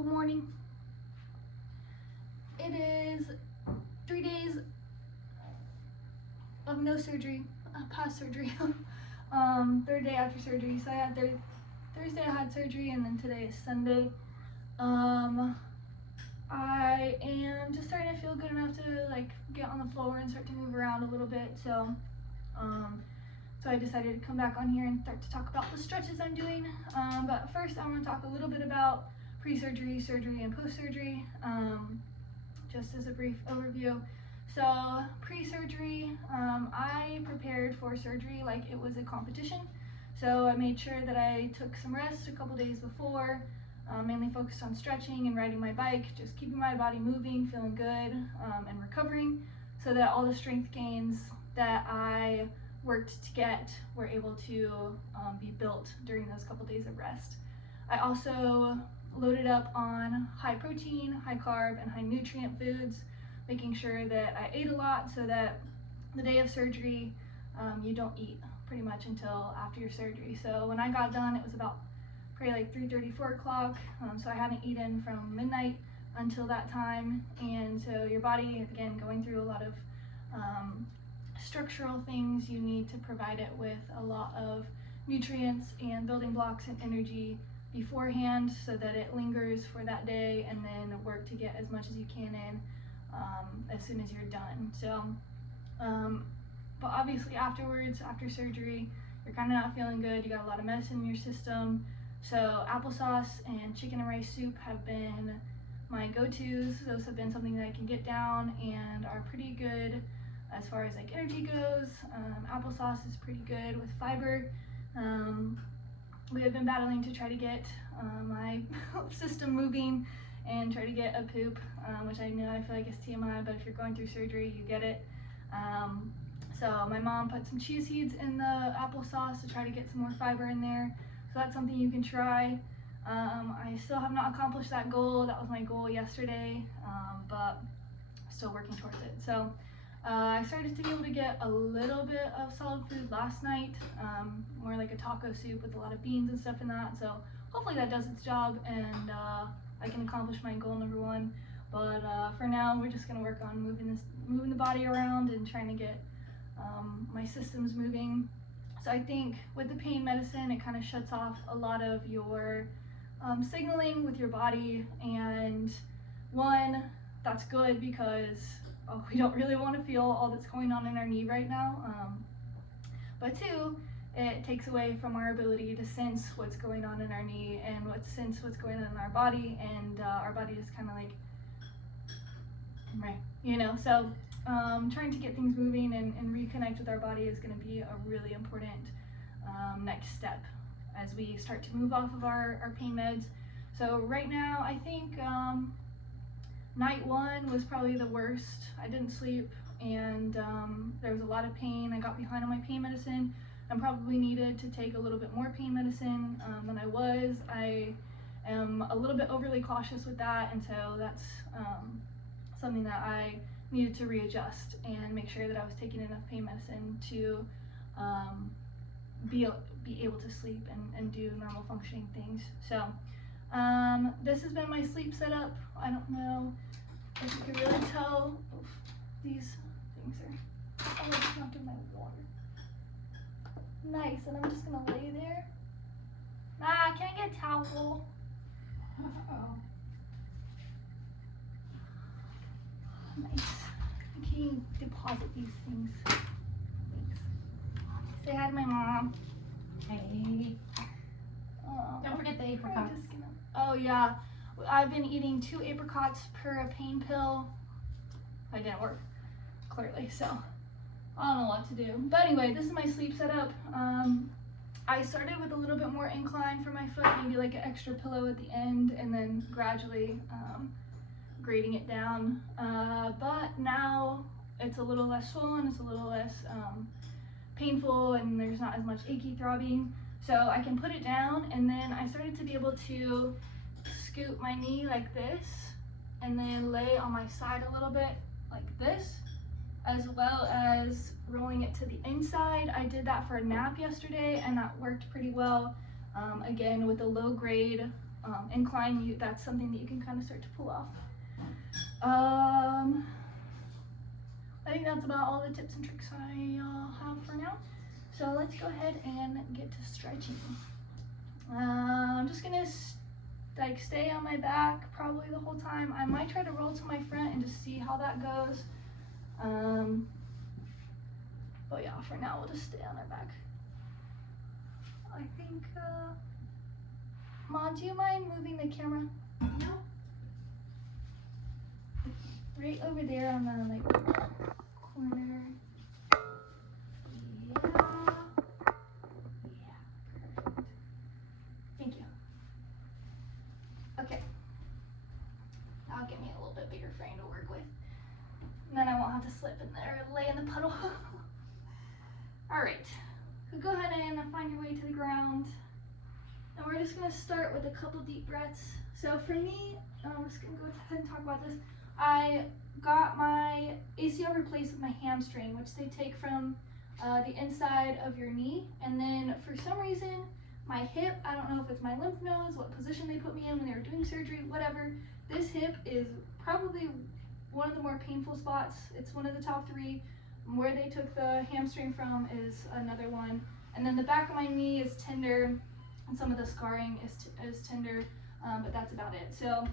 Good morning. It is 3 days of no surgery, past surgery. Third day after surgery. So I had Thursday I had surgery, and then today is Sunday. I am just starting to feel good enough to like get on the floor and start to move around a little bit. So I decided to come back on here and start to talk about the stretches I'm doing. But first I want to talk a little bit about pre-surgery, surgery, and post-surgery, just as a brief overview. So pre-surgery, I prepared for surgery like it was a competition. So I made sure that I took some rest a couple days before, mainly focused on stretching and riding my bike, just keeping my body moving, feeling good, and recovering, so that all the strength gains that I worked to get were able to be built during those couple days of rest. I also loaded up on high protein, high carb, and high nutrient foods, making sure that I ate a lot so that the day of surgery, you don't eat pretty much until after your surgery. So when I got done, it was about probably like 3:30, 4 o'clock. So I hadn't eaten from midnight until that time. And so your body, again, going through a lot of structural things, you need to provide it with a lot of nutrients and building blocks and energy beforehand so that it lingers for that day, and then work to get as much as you can in as soon as you're done. So, but obviously afterwards, after surgery, you're kind of not feeling good. You got a lot of medicine in your system. So applesauce and chicken and rice soup have been my go-tos. Those have been something that I can get down and are pretty good as far as like energy goes. Applesauce is pretty good with fiber. We have been battling to try to get my system moving and try to get a poop, which I feel like is TMI, but if you're going through surgery, you get it. So my mom put some chia seeds in the applesauce to try to get some more fiber in there. So that's something you can try. I still have not accomplished that goal. That was my goal yesterday, but still working towards it. So I started to be able to get a little bit of solid food last night, more like a taco soup with a lot of beans and stuff in that. So hopefully that does its job, and I can accomplish my goal number one. But for now, we're just gonna work on moving the body around and trying to get my systems moving. So I think with the pain medicine, it kind of shuts off a lot of your signaling with your body, and one, that's good because we don't really want to feel all that's going on in our knee right now. But two, it takes away from our ability to sense what's going on in our knee and sense what's going on in our body, and our body is kind of like, right, so trying to get things moving and reconnect with our body is going to be a really important next step as we start to move off of our pain meds. So right now, I think night one was probably the worst. I didn't sleep, and there was a lot of pain. I got behind on my pain medicine and probably needed to take a little bit more pain medicine than I was. I am a little bit overly cautious with that, and so that's something that I needed to readjust and make sure that I was taking enough pain medicine to be able to sleep and do normal functioning things. So this has been my sleep setup. I don't know if you can really tell. Oof, these things are always not in my water. Nice, and I'm just gonna lay there. Can I get a towel? Nice. Can you deposit these things? Thanks. Say hi to my mom. Hey. Don't forget the apricots. Oh yeah, I've been eating 2 apricots per pain pill. That didn't work, clearly, so I don't know what to do. But anyway, this is my sleep setup. I started with a little bit more incline for my foot, maybe like an extra pillow at the end, and then gradually grading it down. But now it's a little less swollen, it's a little less painful, and there's not as much achy throbbing. So I can put it down, and then I started to be able to scoot my knee like this, and then lay on my side a little bit like this, as well as rolling it to the inside. I did that for a nap yesterday, and that worked pretty well. Again, with a low grade incline, that's something that you can kind of start to pull off. I think that's about all the tips and tricks I have for now. So let's go ahead and get to stretching. I'm just gonna stay on my back probably the whole time. I might try to roll to my front and just see how that goes. But yeah, for now we'll just stay on our back. I think, Mom, do you mind moving the camera? No. Right over there on the corner. Yeah. Perfect. Thank you. Okay. That'll give me a little bit bigger frame to work with. And then I won't have to slip in there and lay in the puddle. All right. So go ahead and find your way to the ground. And we're just gonna start with a couple deep breaths. So for me, I'm just gonna go ahead and talk about this. I got my ACL replaced with my hamstring, which they take from the inside of your knee. And then for some reason, my hip, I don't know if it's my lymph nodes, what position they put me in when they were doing surgery, whatever. This hip is probably one of the more painful spots. It's one of the top 3. Where they took the hamstring from is another one. And then the back of my knee is tender, and some of the scarring is tender, but that's about it. So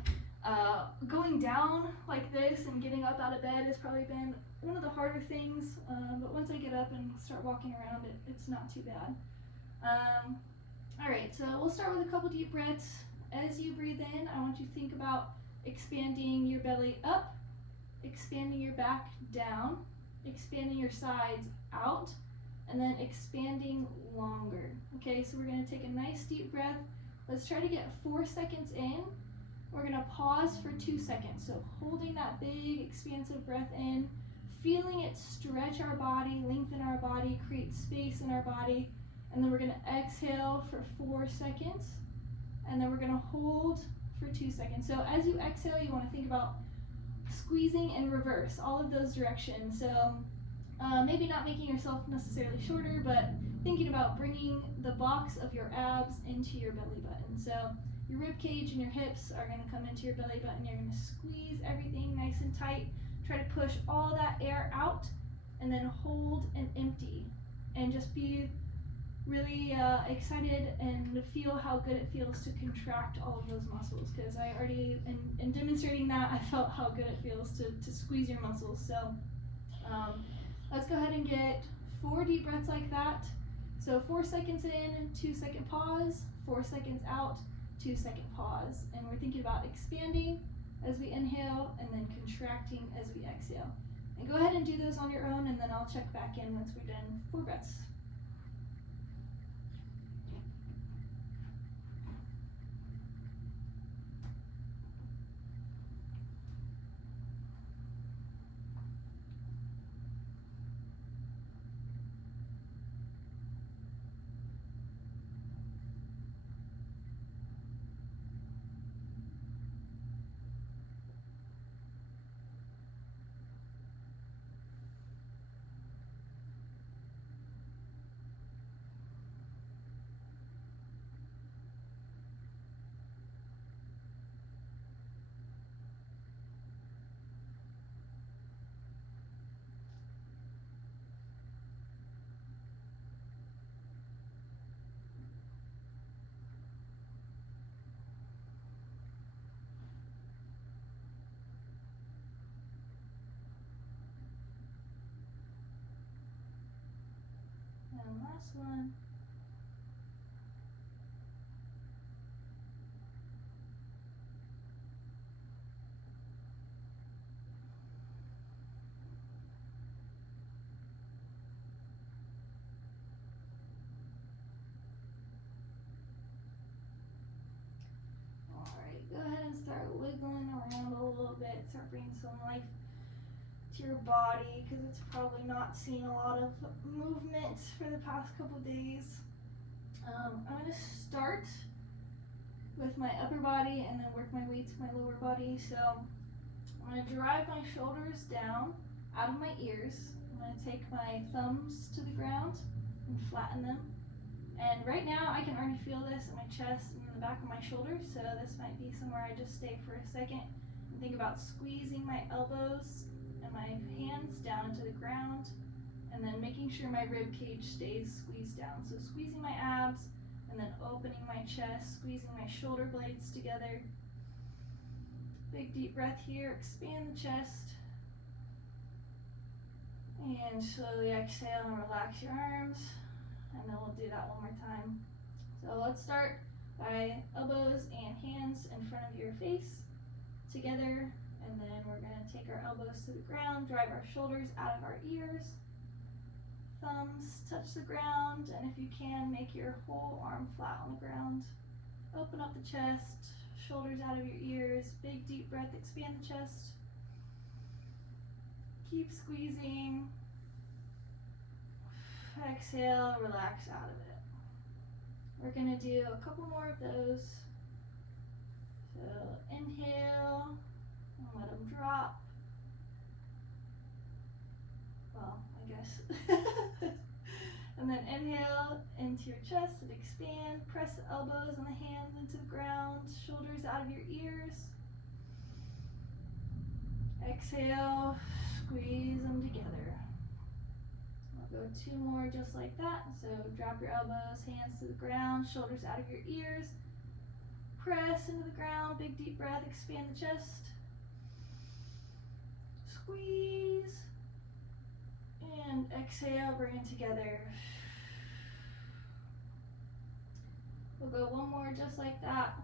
going down like this and getting up out of bed has probably been one of the harder things, but once I get up and start walking around, it's not too bad. All right, so we'll start with a couple deep breaths. As you breathe in, I want you to think about expanding your belly up, expanding your back down, expanding your sides out, and then expanding longer. Okay, so we're gonna take a nice deep breath. Let's try to get 4 seconds in. We're gonna pause for 2 seconds. So holding that big expansive breath in, feeling it stretch our body, lengthen our body, create space in our body. And then we're gonna exhale for 4 seconds. And then we're gonna hold for 2 seconds. So as you exhale, you wanna think about squeezing in reverse, all of those directions. So maybe not making yourself necessarily shorter, but thinking about bringing the box of your abs into your belly button. So your rib cage and your hips are going to come into your belly button. You're going to squeeze everything nice and tight. Try to push all that air out, and then hold and empty. And just be really excited and feel how good it feels to contract all of those muscles, because I already, in demonstrating that, I felt how good it feels to squeeze your muscles. So let's go ahead and get 4 deep breaths like that. So 4 seconds in, 2 second pause, 4 seconds out, 2 second pause. And we're thinking about expanding as we inhale and then contracting as we exhale. And go ahead and do those on your own, and then I'll check back in once we're done 4 breaths. And last one. Alright, go ahead and start wiggling around a little bit, start bringing some life to your body, because it's probably not seen a lot of movement for the past couple days. I'm going to start with my upper body and then work my way to my lower body. So I'm going to drive my shoulders down out of my ears. I'm going to take my thumbs to the ground and flatten them. And right now I can already feel this in my chest and in the back of my shoulders, so this might be somewhere I just stay for a second and think about squeezing my elbows and my hands down into the ground, and then making sure my rib cage stays squeezed down. So squeezing my abs and then opening my chest, squeezing my shoulder blades together. Big deep breath here, expand the chest. And slowly exhale and relax your arms. And then we'll do that one more time. So let's start by elbows and hands in front of your face together. And then we're going to take our elbows to the ground, drive our shoulders out of our ears. Thumbs touch the ground, and if you can, make your whole arm flat on the ground. Open up the chest, shoulders out of your ears, big deep breath, expand the chest. Keep squeezing. Exhale, relax out of it. We're gonna do a couple more of those. So inhale, and let them drop. Well, I guess. And then inhale into your chest and expand. Press the elbows and the hands into the ground, shoulders out of your ears. Exhale, squeeze them together. I'll go two more just like that. So drop your elbows, hands to the ground, shoulders out of your ears. Press into the ground, big deep breath, expand the chest. Squeeze. And exhale, bring it together. We'll go one more just like that.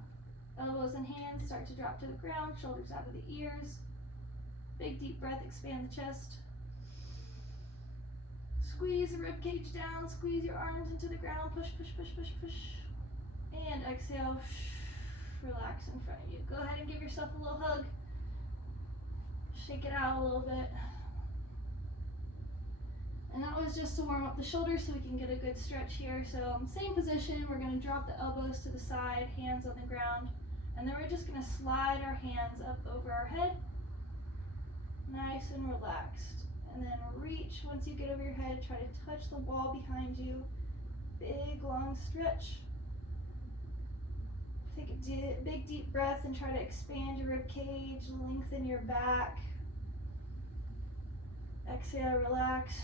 Elbows and hands start to drop to the ground, shoulders out of the ears. Big deep breath, expand the chest. Squeeze the rib cage down, squeeze your arms into the ground, push, push, push, push, push. And exhale, relax in front of you. Go ahead and give yourself a little hug. Shake it out a little bit. And that was just to warm up the shoulders so we can get a good stretch here. So same position, we're gonna drop the elbows to the side, hands on the ground, and then we're just gonna slide our hands up over our head, nice and relaxed. And then reach, once you get over your head, try to touch the wall behind you. Big long stretch. Take a big deep breath and try to expand your rib cage, lengthen your back. Exhale, relax.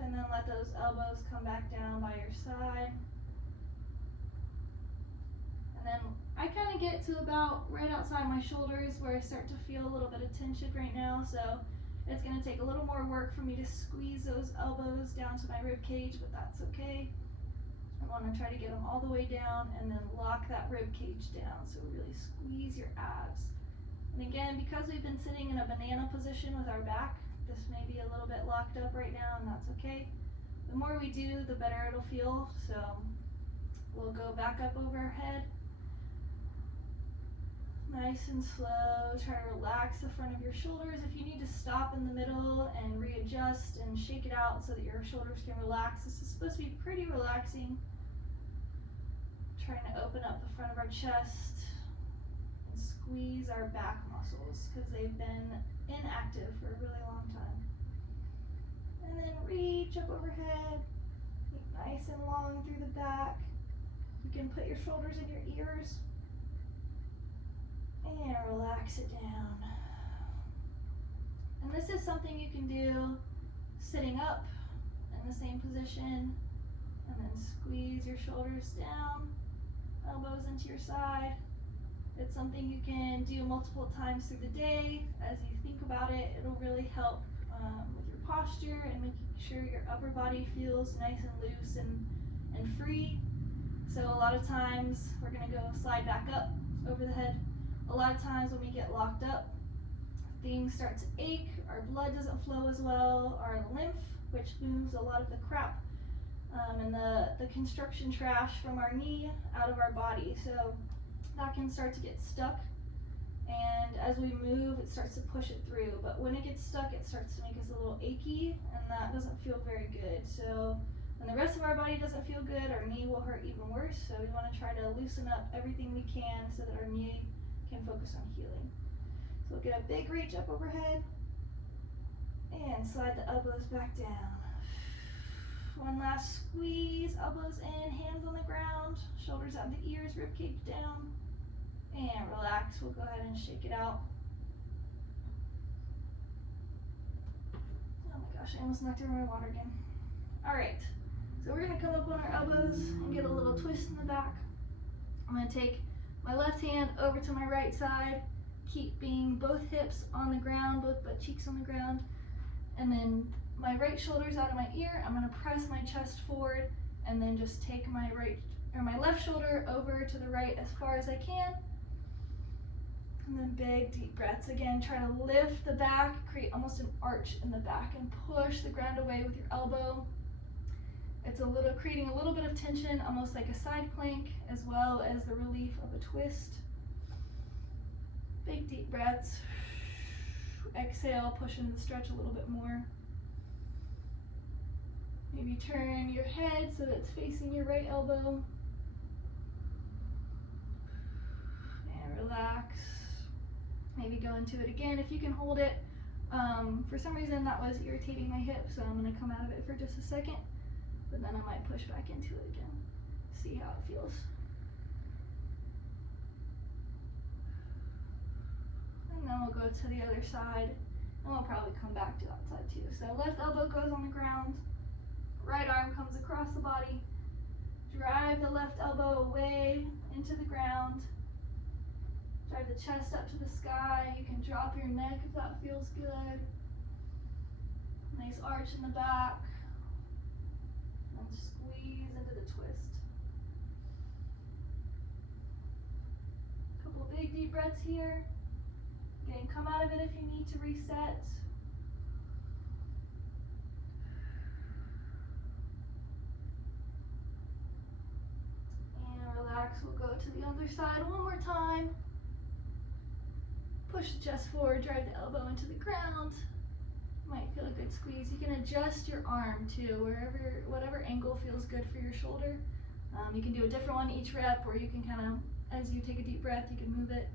And then let those elbows come back down by your side. And then I kind of get to about right outside my shoulders where I start to feel a little bit of tension right now. So it's going to take a little more work for me to squeeze those elbows down to my rib cage, but that's okay. I want to try to get them all the way down and then lock that rib cage down. So really squeeze your abs. And again, because we've been sitting in a banana position with our back, this may be a little bit locked up right now, and that's okay. The more we do, the better it'll feel. So we'll go back up over our head. Nice and slow. Try to relax the front of your shoulders. If you need to stop in the middle and readjust and shake it out so that your shoulders can relax, this is supposed to be pretty relaxing. Trying to open up the front of our chest and squeeze our back muscles because they've been inactive for a really long time. And then reach up overhead, nice and long through the back. You can put your shoulders in your ears and relax it down. And this is something you can do sitting up in the same position, and then squeeze your shoulders down, elbows into your side. It's something you can do multiple times through the day. As you think about it, it'll really help with your posture and making sure your upper body feels nice and loose and free. So a lot of times we're gonna go slide back up over the head. A lot of times when we get locked up, things start to ache, our blood doesn't flow as well, our lymph, which moves a lot of the crap and the construction trash from our knee out of our body. So that can start to get stuck, and as we move, it starts to push it through. But when it gets stuck, it starts to make us a little achy, and that doesn't feel very good. So when the rest of our body doesn't feel good, our knee will hurt even worse. So we want to try to loosen up everything we can so that our knee can focus on healing. So we'll get a big reach up overhead and slide the elbows back down. One last squeeze, elbows in, hands on the ground, shoulders out the ears, rib cage down, and relax. We'll go ahead and shake it out. Oh my gosh, I almost knocked over my water again. All right, so we're gonna come up on our elbows and get a little twist in the back. I'm gonna take my left hand over to my right side, keeping both hips on the ground, both butt cheeks on the ground, and then my right shoulder's out of my ear. I'm gonna press my chest forward and then just take my left shoulder over to the right as far as I can. And then big deep breaths. Again, try to lift the back, create almost an arch in the back and push the ground away with your elbow. It's creating a little bit of tension, almost like a side plank, as well as the relief of a twist. Big deep breaths. Exhale, push into the stretch a little bit more. Maybe turn your head so that it's facing your right elbow. And relax. Maybe go into it again if you can hold it. For some reason that was irritating my hip, so I'm going to come out of it for just a second. But then I might push back into it again. See how it feels. And then we'll go to the other side. And we'll probably come back to that side too. So left elbow goes on the ground. Right arm comes across the body. Drive the left elbow away into the ground. Drive the chest up to the sky. You can drop your neck if that feels good. Nice arch in the back. And squeeze into the twist. Couple of big deep breaths here. Again, come out of it if you need to reset. And relax. We'll go to the other side one more time. Push the chest forward, drive the elbow into the ground. Might feel a good squeeze. You can adjust your arm too, whatever angle feels good for your shoulder. You can do a different one each rep, or you can kind of, as you take a deep breath, you can move it,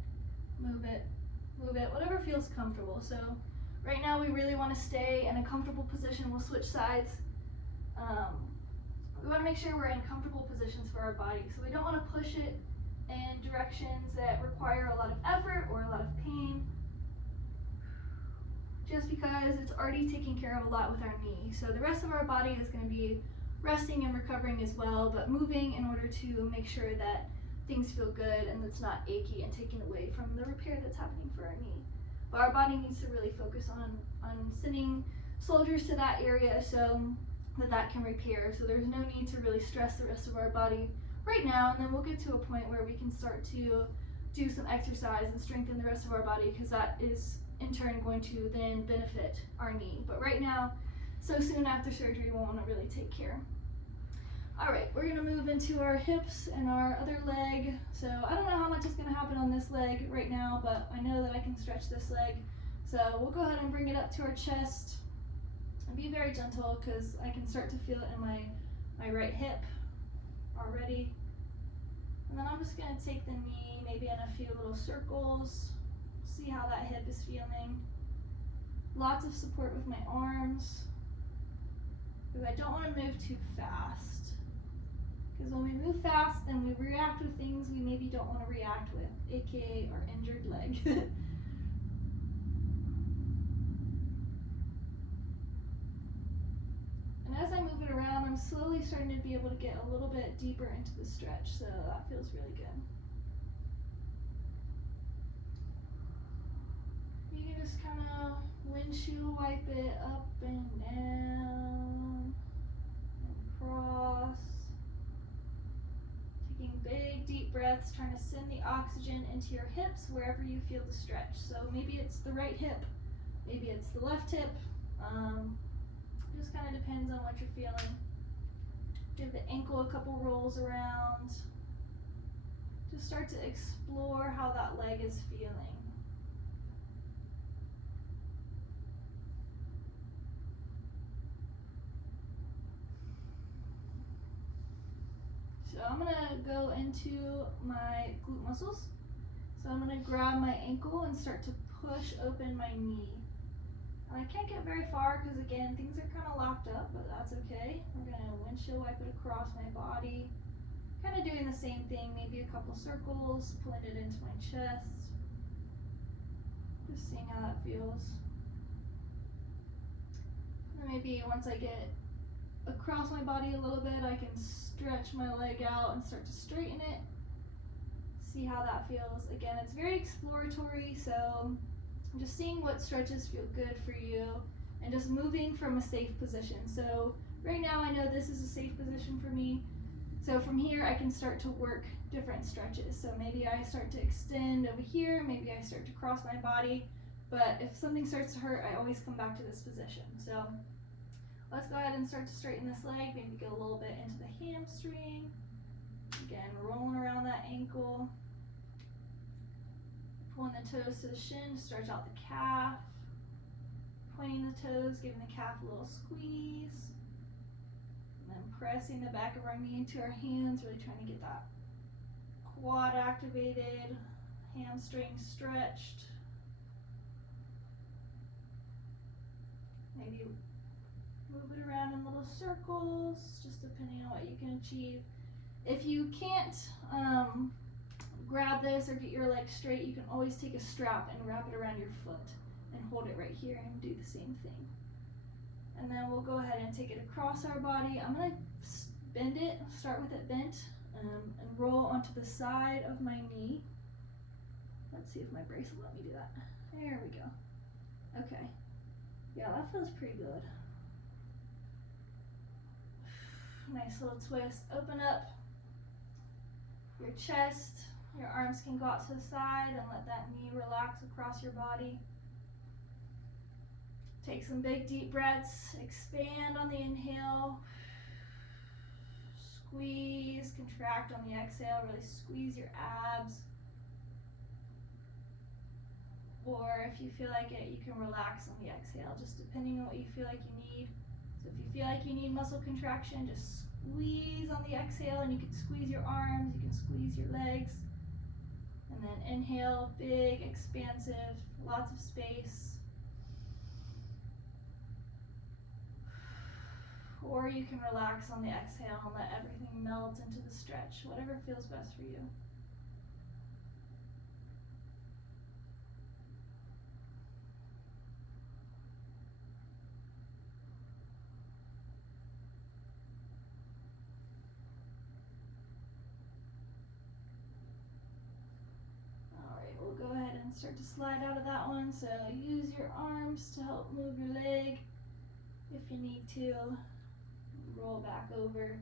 move it, move it, whatever feels comfortable. So right now we really want to stay in a comfortable position. We'll switch sides. We want to make sure we're in comfortable positions for our body. So we don't want to push it in directions that require a lot of effort or a lot of pain, just because it's already taking care of a lot with our knee. So the rest of our body is going to be resting and recovering as well, but moving in order to make sure that things feel good and it's not achy and taken away from the repair that's happening for our knee. But our body needs to really focus on sending soldiers to that area so that can repair. So there's no need to really stress the rest of our body right now, and then we'll get to a point where we can start to do some exercise and strengthen the rest of our body, because that is in turn going to then benefit our knee. But right now, so soon after surgery, we'll want to really take care. All right, we're going to move into our hips and our other leg. So I don't know how much is going to happen on this leg right now, but I know that I can stretch this leg. So we'll go ahead and bring it up to our chest and be very gentle, because I can start to feel it in my right hip already. And then I'm just going to take the knee maybe in a few little circles, see how that hip is feeling. Lots of support with my arms, because I don't want to move too fast. Because when we move fast, then we react with things we maybe don't want to react with, aka our injured leg. And as I move it around, I'm slowly starting to be able to get a little bit deeper into the stretch, so that feels really good. You can just kind of windshield wipe it up and down and across. Taking big deep breaths, trying to send the oxygen into your hips wherever you feel the stretch. So maybe it's the right hip, maybe it's the left hip. Just kind of depends on what you're feeling. Give the ankle a couple rolls around. Just start to explore how that leg is feeling. So I'm gonna go into my glute muscles. So I'm gonna grab my ankle and start to push open my knee. And I can't get very far because again, things are kind of locked up, but that's okay. We're gonna windshield wipe it across my body. Kind of doing the same thing, maybe a couple circles, pulling it into my chest. Just seeing how that feels. And maybe once I get across my body a little bit, I can stretch my leg out and start to straighten it. See how that feels. Again, it's very exploratory, so I'm just seeing what stretches feel good for you and just moving from a safe position. So right now I know this is a safe position for me. So from here I can start to work different stretches. So maybe I start to extend over here, maybe I start to cross my body, but if something starts to hurt, I always come back to this position. So let's go ahead and start to straighten this leg, maybe get a little bit into the hamstring. Again, rolling around that ankle. Pulling the toes to the shin to stretch out the calf. Pointing the toes, giving the calf a little squeeze. And then pressing the back of our knee into our hands, really trying to get that quad activated, hamstring stretched. Maybe move it around in little circles, just depending on what you can achieve. If you can't grab this or get your leg straight, you can always take a strap and wrap it around your foot and hold it right here and do the same thing. And then we'll go ahead and take it across our body. I'm going to bend it, start with it bent, and roll onto the side of my knee. Let's see if my brace will let me do that. There we go. Okay. Yeah, that feels pretty good. Nice little twist. Open up your chest. Your arms can go out to the side and let that knee relax across your body. Take some big deep breaths. Expand on the inhale. Squeeze, contract on the exhale. Really squeeze your abs. Or if you feel like it, you can relax on the exhale, just depending on what you feel like you need. So if you feel like you need muscle contraction, just squeeze on the exhale, and you can squeeze your arms, you can squeeze your legs. And then inhale, big, expansive, lots of space. Or you can relax on the exhale and let everything melt into the stretch, whatever feels best for you. Go ahead and start to slide out of that one. So use your arms to help move your leg if you need to. Roll back over.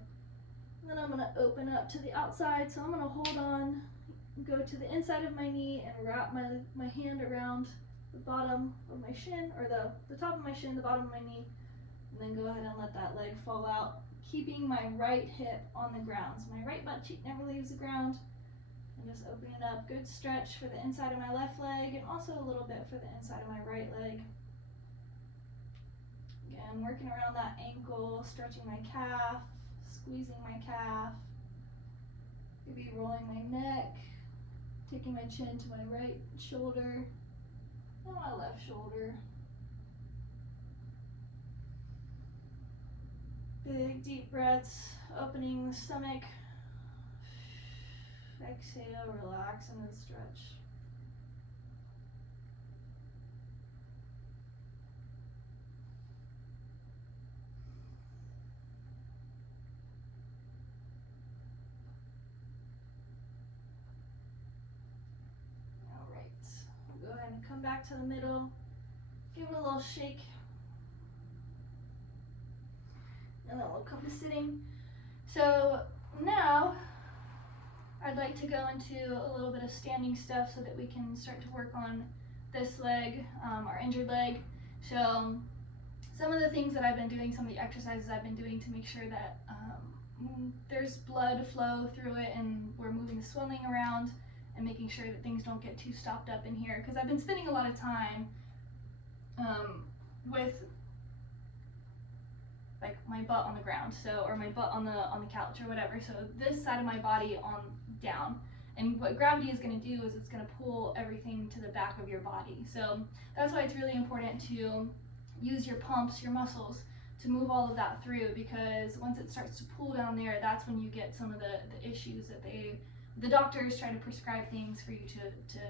And then I'm going to open up to the outside. So I'm going to hold on, go to the inside of my knee and wrap my hand around the bottom of my shin, or the top of my shin, the bottom of my knee. And then go ahead and let that leg fall out, keeping my right hip on the ground. So my right butt cheek never leaves the ground. And just opening up, good stretch for the inside of my left leg and also a little bit for the inside of my right leg. Again, working around that ankle, stretching my calf, squeezing my calf. Maybe rolling my neck, taking my chin to my right shoulder and my left shoulder. Big deep breaths, opening the stomach. Exhale, relax into the stretch. All right, we'll go ahead and come back to the middle. Give it a little shake. And then we'll come to sitting. So now, I'd like to go into a little bit of standing stuff so that we can start to work on this leg, our injured leg. So some of the things that I've been doing, some of the exercises I've been doing to make sure that there's blood flow through it and we're moving the swelling around and making sure that things don't get too stopped up in here. Because I've been spending a lot of time with like my butt on the ground, so, or my butt on the couch or whatever. So this side of my body on down, and what gravity is going to do is it's going to pull everything to the back of your body. So that's why it's really important to use your pumps, your muscles, to move all of that through, because once it starts to pull down there, that's when you get some of the issues that the doctors try to prescribe things for you to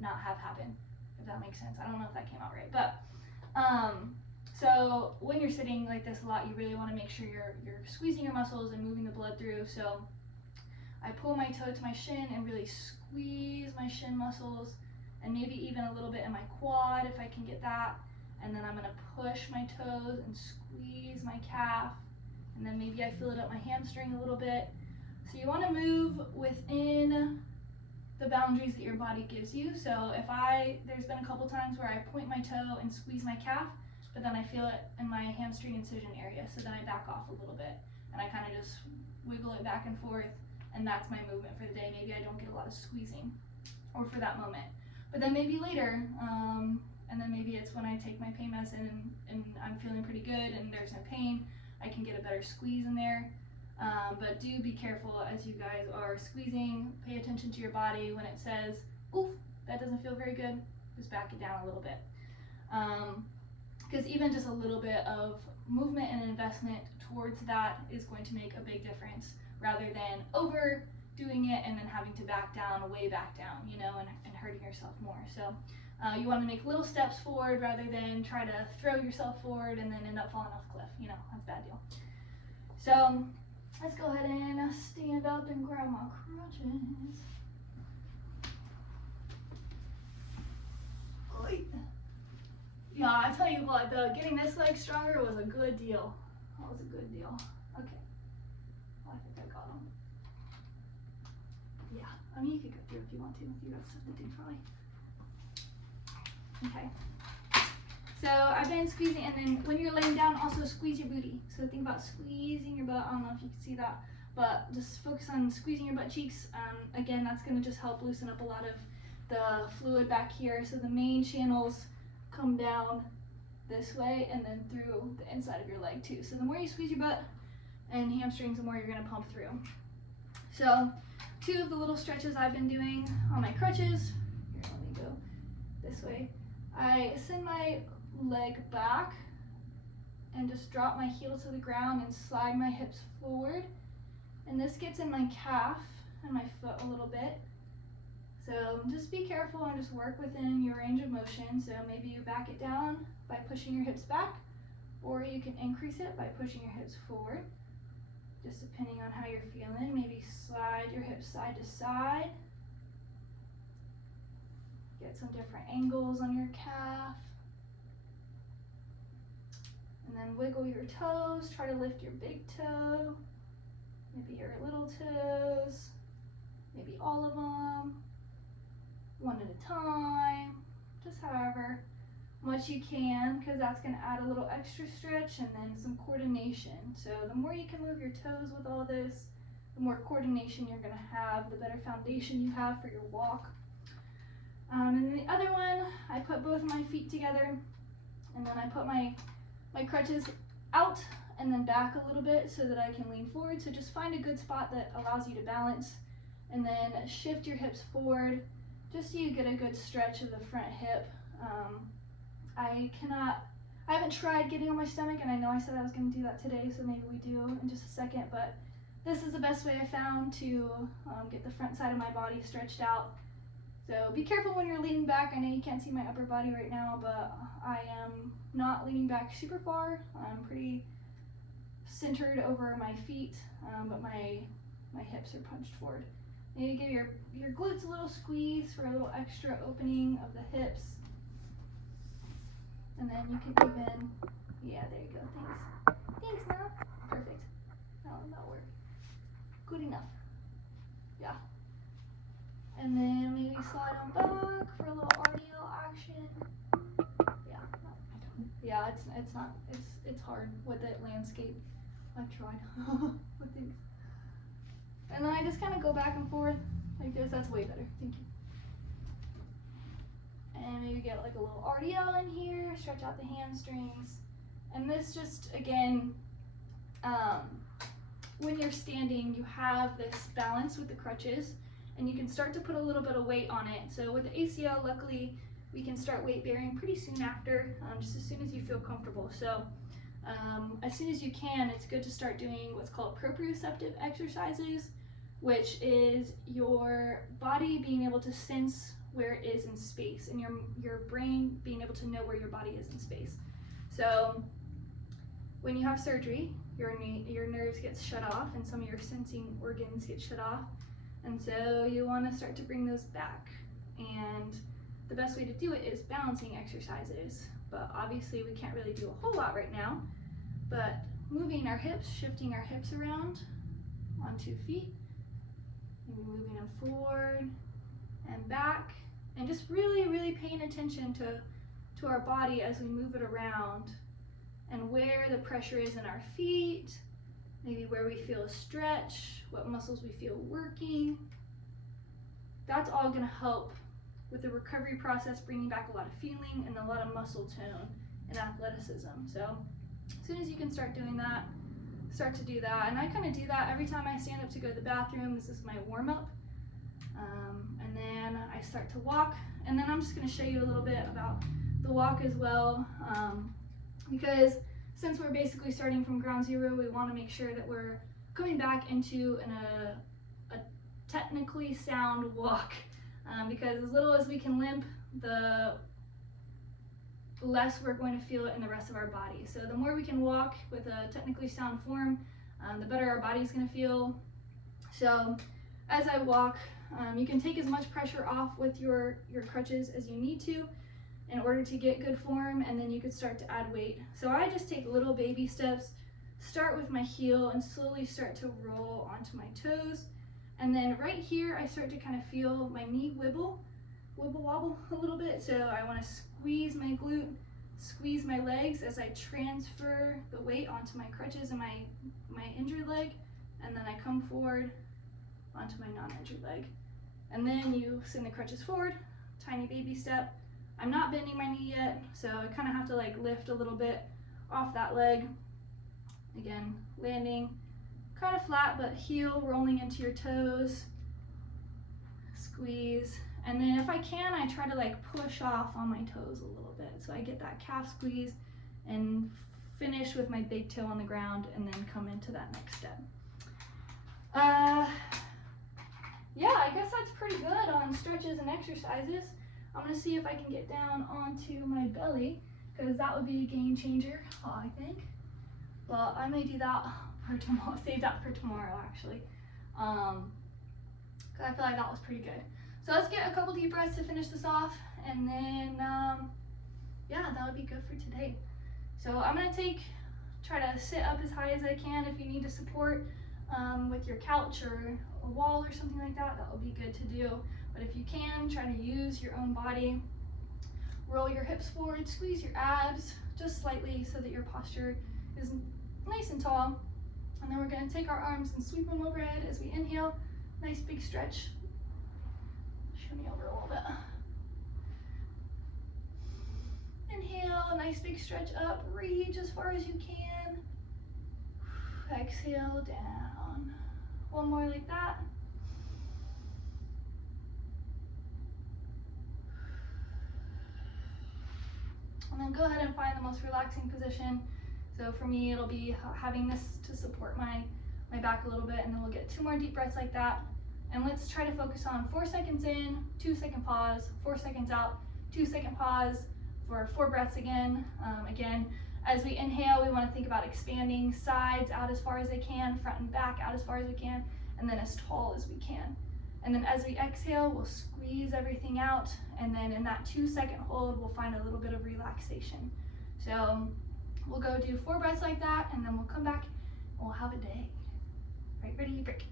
not have happen, if that makes sense. I don't know if that came out right, but so when you're sitting like this a lot, you really want to make sure you're squeezing your muscles and moving the blood through. So I pull my toe to my shin and really squeeze my shin muscles, and maybe even a little bit in my quad if I can get that. And then I'm gonna push my toes and squeeze my calf, and then maybe I feel it up my hamstring a little bit. So you wanna move within the boundaries that your body gives you. So there's been a couple times where I point my toe and squeeze my calf, but then I feel it in my hamstring incision area, so then I back off a little bit, and I kind of just wiggle it back and forth, and that's my movement for the day. Maybe I don't get a lot of squeezing, or for that moment. But then maybe later, and then maybe it's when I take my pain medicine and I'm feeling pretty good and there's no pain, I can get a better squeeze in there. But do be careful as you guys are squeezing. Pay attention to your body. When it says, oof, that doesn't feel very good, just back it down a little bit. Because even just a little bit of movement and investment towards that is going to make a big difference, rather than overdoing it and then having to back down, way back down, you know, and hurting yourself more. So you want to make little steps forward rather than try to throw yourself forward and then end up falling off a cliff. You know, that's a bad deal. So let's go ahead and stand up and grab my crutches. Yeah, I tell you what, getting this leg stronger was a good deal. That was a good deal. Okay. Well, I think I got them. Yeah, I mean, you could go through if you want to. You got stuff to do, probably. Okay. So I've been squeezing, and then when you're laying down, also squeeze your booty. So think about squeezing your butt. I don't know if you can see that, but just focus on squeezing your butt cheeks. Again, that's going to just help loosen up a lot of the fluid back here. So the main channels come down this way and then through the inside of your leg too. So the more you squeeze your butt and hamstrings, the more you're going to pump through. So 2 of the little stretches I've been doing on my crutches. Here, let me go this way. I send my leg back and just drop my heel to the ground and slide my hips forward. And this gets in my calf and my foot a little bit. So just be careful and just work within your range of motion. So maybe you back it down by pushing your hips back, or you can increase it by pushing your hips forward, just depending on how you're feeling. Maybe slide your hips side to side. Get some different angles on your calf. And then wiggle your toes. Try to lift your big toe, maybe your little toes, maybe all of them, one at a time, just however much you can, because that's going to add a little extra stretch and then some coordination. So the more you can move your toes with all this, the more coordination you're going to have, the better foundation you have for your walk. And then the other one, I put both of my feet together, and then I put my crutches out and then back a little bit so that I can lean forward. So just find a good spot that allows you to balance, and then shift your hips forward just so you get a good stretch of the front hip. I haven't tried getting on my stomach, and I know I said I was going to do that today, so maybe we do in just a second, but this is the best way I found to get the front side of my body stretched out. So be careful when you're leaning back. I know you can't see my upper body right now, but I am not leaning back super far. I'm pretty centered over my feet, but my hips are punched forward. Maybe give your glutes a little squeeze for a little extra opening of the hips. And then you can even, yeah, there you go, thanks. Thanks, now. Perfect. That'll work. Good enough. Yeah. And then maybe slide on back for a little RDL action. Yeah, it's hard with the landscape. I've tried with things. And then I just kind of go back and forth like this. That's way better. Thank you. And maybe get like a little RDL in here, stretch out the hamstrings. And this just, again, when you're standing, you have this balance with the crutches, and you can start to put a little bit of weight on it. So with the ACL, luckily, we can start weight bearing pretty soon after, just as soon as you feel comfortable. So as soon as you can, it's good to start doing what's called proprioceptive exercises, which is your body being able to sense where it is in space, and your brain being able to know where your body is in space. So when you have surgery, your nerves get shut off and some of your sensing organs get shut off, and so you want to start to bring those back. And the best way to do it is balancing exercises, but obviously we can't really do a whole lot right now. But moving our hips, shifting our hips around on 2 feet, maybe moving them forward and back, and just really paying attention to our body as we move it around, and where the pressure is in our feet, maybe where we feel a stretch, what muscles we feel working. That's all going to help with the recovery process, bringing back a lot of feeling and a lot of muscle tone and athleticism. So as soon as you can start doing that, start to do that. And I kind of do that every time I stand up to go to the bathroom. This is my warm-up. And then I start to walk, and then I'm just going to show you a little bit about the walk as well, because since we're basically starting from ground zero, we want to make sure that we're coming back into a technically sound walk, because as little as we can limp, the less we're going to feel it in the rest of our body. So the more we can walk with a technically sound form, the better our body's going to feel. So as I walk, you can take as much pressure off with your crutches as you need to in order to get good form, and then you could start to add weight. So I just take little baby steps, start with my heel and slowly start to roll onto my toes. And then right here, I start to kind of feel my knee wibble wobble a little bit. So I want to squeeze my glute, squeeze my legs as I transfer the weight onto my crutches and my injured leg, and then I come forward onto my non-injured leg. And then you send the crutches forward, tiny baby step. I'm not bending my knee yet, so I kind of have to like lift a little bit off that leg. Again, landing kind of flat, but heel rolling into your toes, squeeze. And then if I can, I try to like push off on my toes a little bit. So I get that calf squeeze and finish with my big toe on the ground, and then come into that next step. Yeah, I guess that's pretty good on stretches and exercises. I'm gonna see if I can get down onto my belly, because that would be a game changer, I think. But I may do that for tomorrow, save that for tomorrow actually. Because I feel like that was pretty good. So let's get a couple deep breaths to finish this off, and then yeah, that would be good for today. So I'm gonna try to sit up as high as I can. If you need to support with your couch or a wall or something like that, that would be good to do. But if you can, try to use your own body. Roll your hips forward, squeeze your abs just slightly so that your posture is nice and tall. And then we're gonna take our arms and sweep them overhead as we inhale. Nice big stretch. Shimmy over a little bit. Inhale, nice big stretch up, reach as far as you can. Exhale down. One more like that. And then go ahead and find the most relaxing position. So for me, it'll be having this to support my back a little bit, and then we'll get 2 more deep breaths like that. And let's try to focus on 4 seconds in, 2 second pause, 4 seconds out, 2 second pause for 4 breaths again. Again, as we inhale, we want to think about expanding sides out as far as they can, front and back out as far as we can, and then as tall as we can. And then as we exhale, we'll squeeze everything out, and then in that 2 second hold, we'll find a little bit of relaxation. So we'll go do 4 breaths like that, and then we'll come back and we'll have a day. Right, ready, break.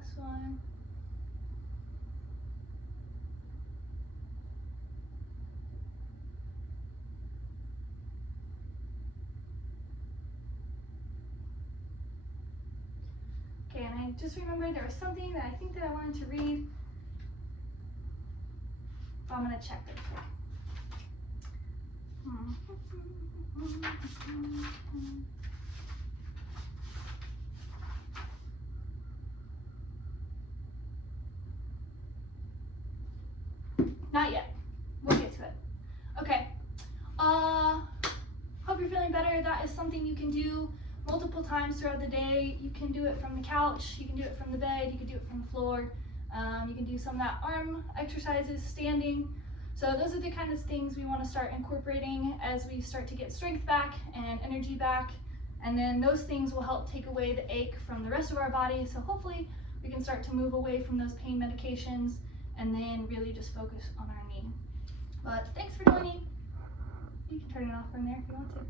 last one. Okay, and I just remembered there was something that I think that I wanted to read. But I'm gonna check real quick. Not yet. We'll get to it. Okay. Hope you're feeling better. That is something you can do multiple times throughout the day. You can do it from the couch, you can do it from the bed, you can do it from the floor. You can do some of that arm exercises standing. So those are the kind of things we want to start incorporating as we start to get strength back and energy back. And then those things will help take away the ache from the rest of our body. So hopefully we can start to move away from those pain medications and then really just focus on our knee. But thanks for joining. You can turn it off from there if you want to.